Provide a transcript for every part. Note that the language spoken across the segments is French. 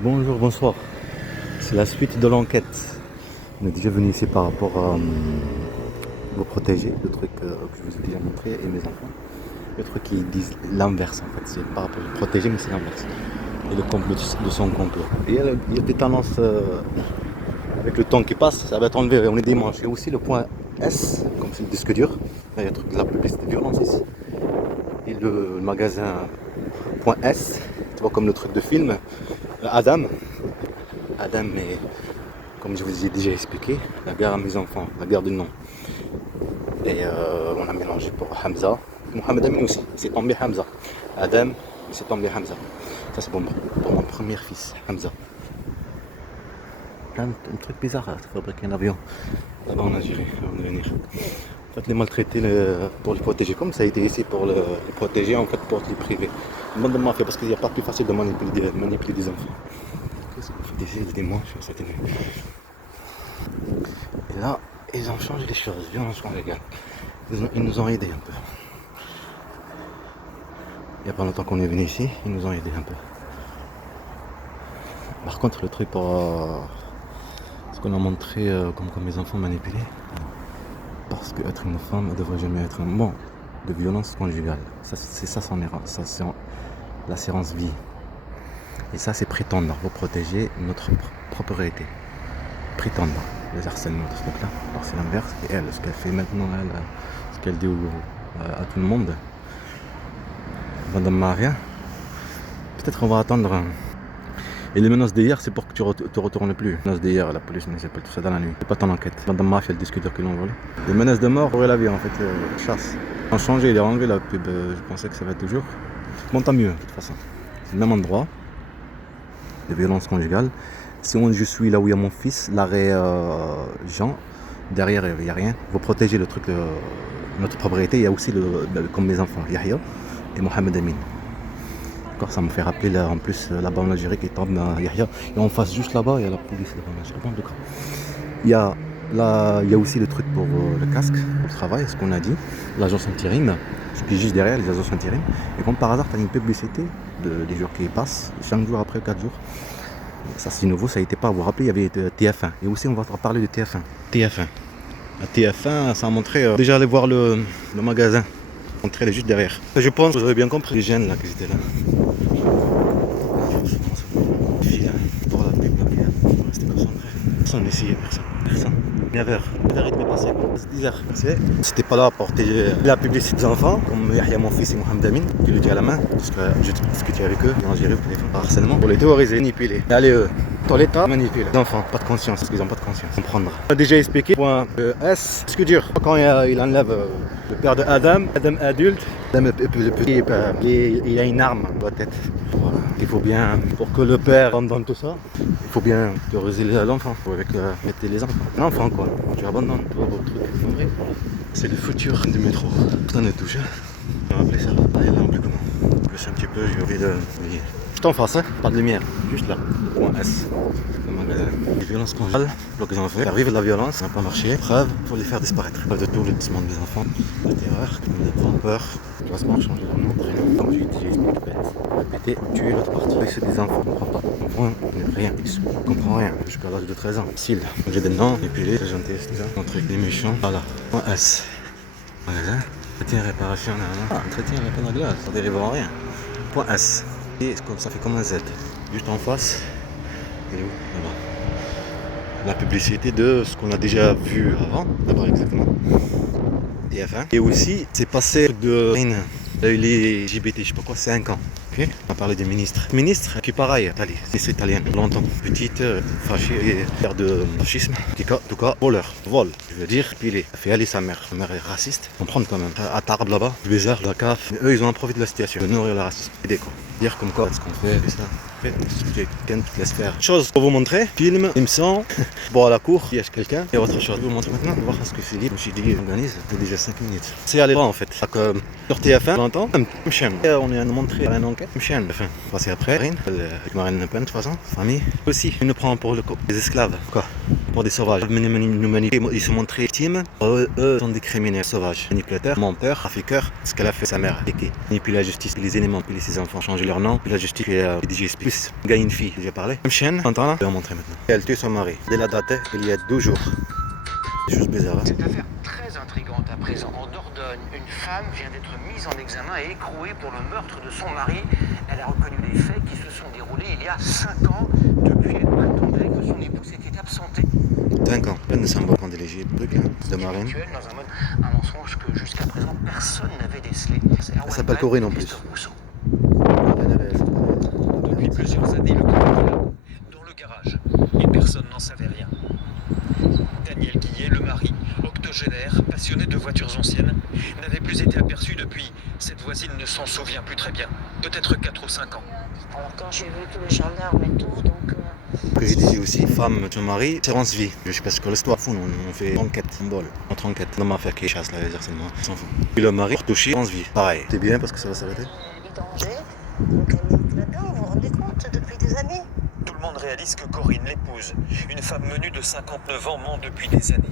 Bonjour, bonsoir. C'est la suite de l'enquête. On est déjà venu ici par rapport à vos protégés, le truc que je vous ai déjà montré, et mes enfants. Le truc qui disent l'inverse en fait, c'est par rapport aux protégés, mais c'est l'inverse. Et le complot de son complot. Et il y a des tendances avec le temps qui passe, ça va être enlevé. On est dimanche. Il y a aussi le point S, comme c'est le disque dur. Là, il y a le truc de la publicité de violence ici. Et le magasin point S, tu vois, comme le truc de film, Adam. Adam, mais comme je vous ai déjà expliqué, la guerre à mes enfants, la guerre du nom. Et on a mélangé pour Hamza. Mohamed Amin aussi, c'est tombé Hamza. Adam, c'est tombé Hamza. Ça c'est pour mon premier fils, Hamza. Un truc bizarre, ça fabriquer un avion là-bas en Algérie avant de venir. En fait, les maltraités pour les protéger, comme ça a été ici pour les protéger, en fait pour les privés. Une bande de mafia parce qu'il n'y a pas plus facile de manipuler des enfants. Qu'est-ce qu'on fait ici le dimanche cette année? Et là, ils ont changé les choses, violence conjugale. Ils nous ont aidés un peu. Il n'y a pas longtemps qu'on est venu ici, ils nous ont aidés un peu. Par contre, le truc pour ce qu'on a montré comme mes enfants manipulés, parce qu'être une femme ne devrait jamais être un mot de violence conjugale. C'est ça son erreur, ça c'est l'assurance vie. Et ça c'est prétendre, vous protéger notre propriété. Prétendre les harcèlements de ce truc-là. Alors c'est l'inverse. Et elle, ce qu'elle fait maintenant, ce qu'elle dit à tout le monde, Madame Maria, peut-être on va attendre. Et les menaces d'hier, c'est pour que tu te retournes plus. Les menaces d'hier, la police nous appelle tout ça dans la nuit. C'est pas ton enquête. Madame Mafia, le discuteur qui l'ont volé. Les menaces de mort pour la vie en fait, chasse. Ils ont changé, ils ont enlevé la pub. Je pensais que ça va être toujours. Bon, tant mieux de toute façon. C'est le même endroit de violence conjugale. Si je suis là où il y a mon fils, l'arrêt Jean, derrière il n'y a rien. Vous protégez le truc de notre propriété. Il y a aussi comme mes enfants, Yahya et Mohamed Amin. Ça me fait rappeler là, en plus là-bas en Algérie qui tombe Yahya. Et en face juste là-bas, il y a la police là-bas. Il y a aussi le truc pour le casque, pour le travail, ce qu'on a dit. L'agence intérim, ce qui est juste derrière les agences intérim. Et comme par hasard, tu as une publicité des jours qui passent, 5 jours après, 4 jours. Ça c'est nouveau, ça n'était pas, vous vous rappelez, il y avait TF1. Et aussi on va parler de TF1. TF1. La TF1, ça a montré, déjà aller voir le magasin. Montrer juste derrière. Je pense que vous avez bien compris les jeunes là qui étaient là. Pour la pub, restez concentrés. Personne ici, personne. Bien vers. Le rythme est passé. C'est 10 heures. C'était pas là pour porter la publicité des enfants, comme Yahya, mon fils et Mohamed Amin, qui le dit à la main, parce que j'ai discuté avec eux, en Algérie, pour les faire harcèlement, pour les théoriser, manipuler. Allez, dans l'état, manipuler. Les enfants, pas de conscience, parce qu'ils n'ont pas de conscience. Comprendre. On a déjà expliqué, point S, ce que dur. Quand il enlève le père de Adam adulte, Adam le petit, il a une arme dans la tête. Voilà. Il faut bien, pour que le père rentre dans tout ça, il faut bien théoriser l'enfant, avec mettre les enfants. L'enfant quoi, tu abandonnes, tu vois, votre truc. C'est le futur du métro. Putain de touche. Je vais rappeler ça. Allez là, on peut comment. Plus un petit peu, j'ai envie de. Juste en face, hein, pas de lumière, juste là. Point S. Le magasin. Les violences conjugales, donc ils ont fait. Arrive de la violence, ça n'a pas marché. Preuve pour les faire disparaître. Preuve de tout le déciment des enfants. La terreur, la peur. Tu vas se marcher, changer leur nom, prénom. Comme j'ai expliqué, répéter, tuer l'autre partie. C'est des enfants, on ne comprend pas. On comprend rien. On comprend rien. Jusqu'à l'âge de 13 ans. S'il j'ai des noms, et puis les présentés, c'est ça. Montrer les méchants. Voilà. Point S. Magasin. Entretien, réparation, entretien, réparation de glace, ça dérive en rien. Point S. Et ça fait comme un Z. Juste en face. Et où là-bas. La publicité de ce qu'on a déjà vu avant. D'abord exactement. TF1. Et aussi, c'est passé de les LGBT, je sais pas quoi, 5 ans. Okay. On a parlé des ministres. Ministre qui pareil, c'est italien, longtemps. Petite, fâchée, père de fascisme. En tout cas, voleur, vol. Je veux dire, pilé. Elle fait aller sa mère. Sa mère est raciste. Comprendre quand même. À Tarbes là-bas, bizarre, la CAF. Mais eux, ils ont profité de la situation. De nourrir le racisme. Aider quoi. Dire comme quoi, ce qu'on fait, c'est ça. Quelqu'un qui te laisse faire. Chose pour vous montrer, film, émission, bon à la cour, il y a quelqu'un, et autre chose. Je vais vous montrer maintenant, on va voir ce que Philippe, je me suis dit, organise, c'est déjà 5 minutes. C'est aller là en fait. Sur TF1, on entend, on est montré à une enquête, enfin, passer après, avec Marine Le Pen de toute façon, famille. Aussi, il nous prend pour les esclaves, quoi. pour des sauvages. Ils se montraient victimes. Eux sont des criminels sauvages, manipulateurs, menteurs, trafiqueurs. Ce qu'elle a fait sa mère, Kiki. Et puis la justice, puis les éléments, puis ses enfants, changer leur nom. Puis la justice, puis DGSP. Plus, gagne une fille, j'ai parlé. Même chienne, t'entends là? Je vais la montrer maintenant. Elle tue son mari. Dès la date, il y a 12 jours. Des choses bizarres. Cette affaire très intrigante à présent. En Dordogne, une femme vient d'être mise en examen et écrouée pour le meurtre de son mari. Elle a reconnu les faits qui se sont déroulés il y a 5 ans. Depuis, elle prétendait que son époux s'était absenté. 5 ans. Plein de symboles privilégiés, de marine. Dans un mensonge que jusqu'à présent personne n'avait décelé. Elle s'appelle Corinne en plus. Depuis plusieurs années, le corps est là, dans le garage, et personne n'en savait rien. Daniel Guillet, le mari, octogénaire, passionné de voitures anciennes, n'avait plus été aperçu depuis. Cette voisine ne s'en souvient plus très bien. Peut-être 4 ou 5 ans. Alors quand j'ai vu tous les gendarmes et tout, donc... Que je disais aussi, femme, ton mari, c'est rance vie. Je sais pas ce que l'histoire fout, on fait enquête, symbole. Notre enquête. Dans ma affaire qui chasse là, les harcèlements, on s'en fout. Puis le mari, touché, rance vie. Pareil. C'est bien parce que ça va s'arrêter. danger, donc elle milite là-dedans, vous vous rendez compte, depuis des années. Tout le monde réalise que Corinne, l'épouse, une femme menue de 59 ans, ment depuis des années.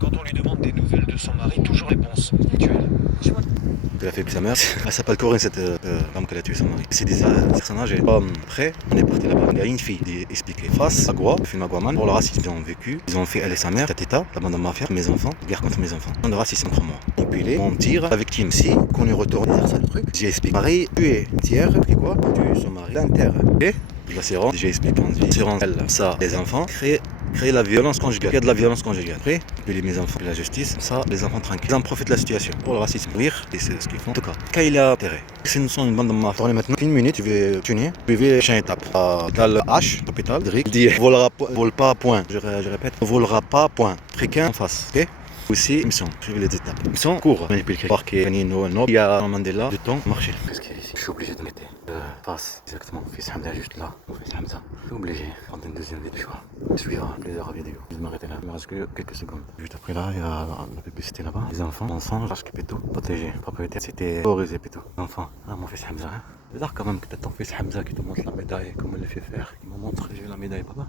Quand on lui demande des nouvelles de son mari, toujours réponse habituelle. Elle a fait sa mère. Elle s'appelle Corinne, cette femme qu'elle a tué son mari. C'est des personnages. Après, on est parti là-bas. Il y a une fille qui expliquait face à Goa, le film Aguaman, pour le racisme qu'ils ont vécu. Ils ont fait elle et sa mère, cet état, la bande de mafia, mes enfants, guerre contre mes enfants. De racisme contre moi. Empilé, mentir, avec Team C, qu'on est retourné vers ça le truc. J'ai expliqué. Pareil, tuer, tiers, et quoi tuer son mari, l'inter. Et la séance, j'ai expliqué en vie. Séance, elle, ça, les enfants, créer la violence conjugale. Il y a de la violence conjugale. Après, puis mes enfants, la justice, ça, les enfants tranquilles. Ils en profitent de la situation pour le racisme. Rire, et c'est ce qu'ils font. En tout cas, quand il a intérêt. Si nous sommes une bande de mafia, maintenant, une minute, je vais tuer. Je vais changer étape. Dans le H, l'hôpital, Drick, dit vole pas, point. Je répète, volera pas, point. Fricain en face. Ok? Aussi, ils sont, je vais les étapes. Ils sont courts. Parquet, Nino, il y a un Mandela, du temps, marcher. Qu'est-ce qu'il y a ici? Je suis obligé de mettre face, exactement. Fils Hamza juste là. Mon fils Hamza. Je suis obligé. Prendre une deuxième vidéo. Suivra plusieurs vidéos. Je vais m'arrêter là. Il me reste que quelques secondes. Juste après là, il y a la publicité là-bas. Les enfants, ensemble, je que tout. Protégé. Propriétaire, c'était autorisé plutôt. Enfant. Ah, mon fils Hamza. Hein. C'est bizarre quand même que t'as ton fils Hamza qui te montre la médaille, comment il le fait faire. Il me montre, j'ai la médaille, papa.